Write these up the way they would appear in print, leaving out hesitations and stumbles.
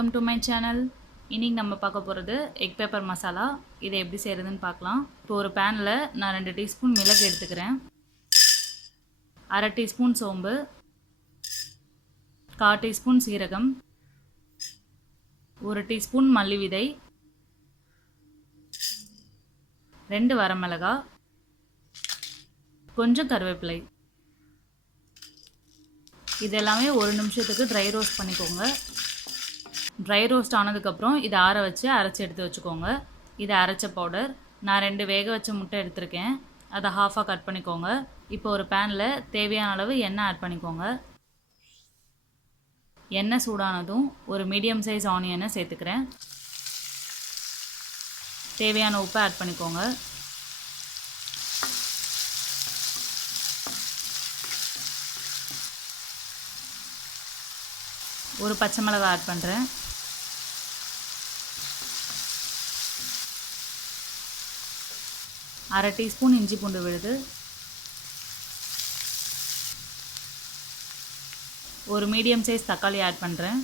Welcome to my channel. இன்றைக்கி நம்ம பார்க்க போகிறது எக் பெப்பர் மசாலா. இதை எப்படி செய்கிறதுன்னு பார்க்கலாம். இப்போ ஒரு பேனில் நான் 2 டீஸ்பூன் மிளகு எடுத்துக்கிறேன், 1/2 டீஸ்பூன் சோம்பு, 1/4 டீஸ்பூன் சீரகம், 1 டீஸ்பூன் மல்லி விதை, 2 வரமிளகாய், கொஞ்சம் கருவேப்பிலை. இதெல்லாமே 1 நிமிஷத்துக்கு ட்ரை ரோஸ்ட் பண்ணிக்கோங்க. ட்ரை ரோஸ்ட் ஆனதுக்கப்புறம் இதை ஆற வச்சு அரைச்சி எடுத்து வச்சுக்கோங்க. இதை அரைச்ச பவுடர். நான் 2 வேக வச்ச முட்டை எடுத்திருக்கேன், அதை ஹாஃபாக கட் பண்ணிக்கோங்க. இப்போ ஒரு பேனில் தேவையான அளவு எண்ணெய் ஆட் பண்ணிக்கோங்க. எண்ணெய் சூடானதும் ஒரு மீடியம் சைஸ் ஆனியனை சேர்த்துக்கிறேன். தேவையான உப்பை ஆட் பண்ணிக்கோங்க. ஒரு பச்சை மிளகாய் ஆட் பண்ணுறேன். அரை டீஸ்பூன் இஞ்சி பூண்டு விழுது, ஒரு மீடியம் சைஸ் தக்காளி ஆட் பண்ணுறேன்.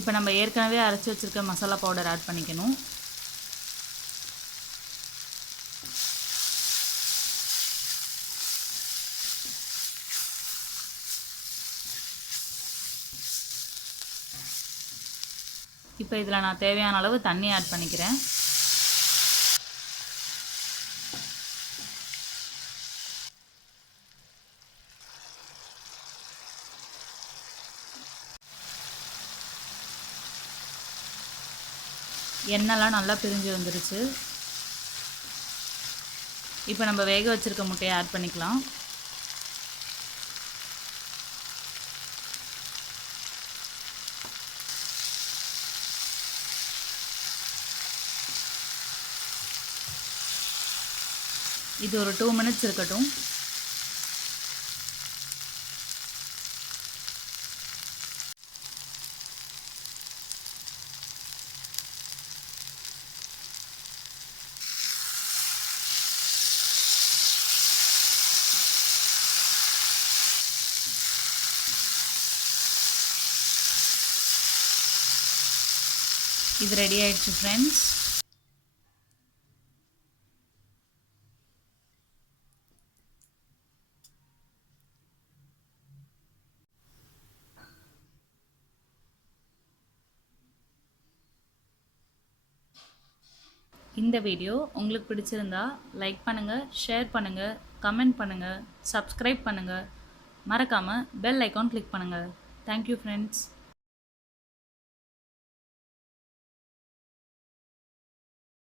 இப்போ நம்ம ஏற்கனவே அரைச்சி வச்சுருக்க மசாலா பவுடர் ஆட் பண்ணிக்கணும். இப்போ இதில் நான் தேவையான அளவு தண்ணி ஆட் பண்ணிக்கிறேன். எண்ணெய்லாம் நல்லா பிரிஞ்சு வந்துருச்சு. இப்போ நம்ம வேக வச்சுருக்க முட்டையை ஆட் பண்ணிக்கலாம். இது ஒரு 2 மினிட்ஸ் இருக்கட்டும். இது ரெடி ஆயிடுச்சு ஃப்ரெண்ட்ஸ். இந்த வீடியோ உங்களுக்கு பிடிச்சிருந்தா லைக் பண்ணுங்கள், ஷேர் பண்ணுங்கள், கமெண்ட் பண்ணுங்கள், சப்ஸ்கிரைப் பண்ணுங்கள். மறக்காமல் பெல் ஐக்கான் கிளிக் பண்ணுங்கள். Thank you friends.